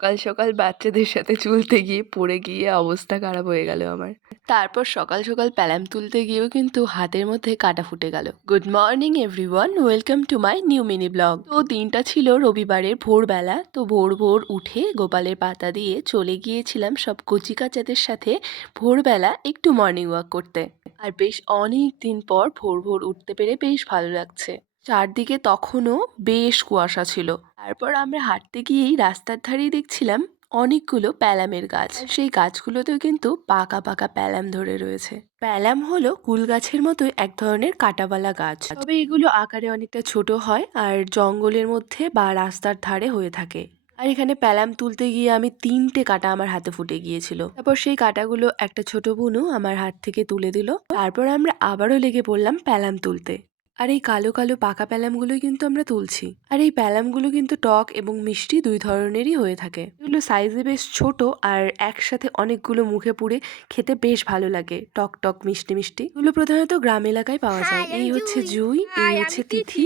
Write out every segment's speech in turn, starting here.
সকাল সকাল বাচ্চাদের সাথে চুলতে গিয়ে পড়ে গিয়ে অবস্থা খারাপ হয়ে গেল আমার। তারপর সকাল সকাল প্যালাম তুলতে গিয়েও কিন্তু হাতের মধ্যে কাটা ফুটে গেল। Good morning everyone, welcome to my new mini blog. তো দিনটা ছিল রবিবারের ভোরবেলা। তো ভোর ভোর উঠে গোপালের পাতা দিয়ে চলে গিয়েছিলাম সব কচিকাচাদের সাথে ভোরবেলা একটু মর্নিং ওয়াক করতে। আর বেশ অনেক দিন পর ভোর ভোর উঠতে পেরে বেশ ভালো লাগছে। চারদিকে তখনও বেশ কুয়াশা ছিল। তারপর আমরা হাঁটতে গিয়েই রাস্তার ধারেই দেখছিলাম অনেকগুলো প্যালামের গাছ। আর সেই গাছগুলোতেও কিন্তু পাকা পাকা প্যালাম ধরে রয়েছে। প্যালাম হলো কুল গাছের মতো এক ধরনের কাঁটাওয়ালা গাছ, তবে এগুলো আকারে অনেকটা ছোট হয় আর জঙ্গলের মধ্যে বা রাস্তার ধারে হয়ে থাকে। আর এখানে প্যালাম তুলতে গিয়ে আমি 3টে কাঁটা আমার হাতে ফুটে গিয়েছিল। তারপর সেই কাঁটাগুলো একটা ছোট বুনু আমার হাত থেকে তুলে দিল। তারপর আমরা আবারও লেগে পড়লাম প্যালাম তুলতে। আর এই কালো কালো পাকা প্যালামগুলোই কিন্তু আমরা তুলছি। আর এই প্যালামগুলো কিন্তু টক এবং মিষ্টি দুই ধরনেরই হয়ে থাকে। এগুলো সাইজে বেশ ছোট আর একসাথে অনেকগুলো মুখে পুড়ে খেতে বেশ ভালো লাগে, টক টক মিষ্টি মিষ্টি। এগুলো প্রধানত গ্রাম এলাকায় পাওয়া যায়। এই হচ্ছে জুই, এই হচ্ছে তিথি,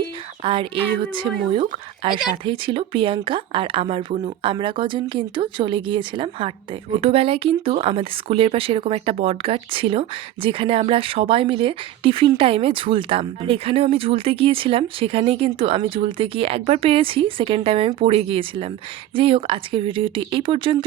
আর এই হচ্ছে ময়ূক, আর সাথেই ছিল প্রিয়াঙ্কা আর আমার বোনু। আমরা কজন কিন্তু চলে গিয়েছিলাম হাঁটতে। ছোটবেলায় কিন্তু আমাদের স্কুলের পাশে এরকম একটা বটগাছ ছিল, যেখানে আমরা সবাই মিলে টিফিন টাইমে ঝুলতাম। আর এখানেও আমি ঝুলতে গিয়েছিলাম। সেখানেই কিন্তু আমি ঝুলতে গিয়ে একবার পেরেছি, সেকেন্ড টাইম আমি পড়ে গিয়েছিলাম। যাই হোক, আজকের ভিডিওটি এই পর্যন্ত।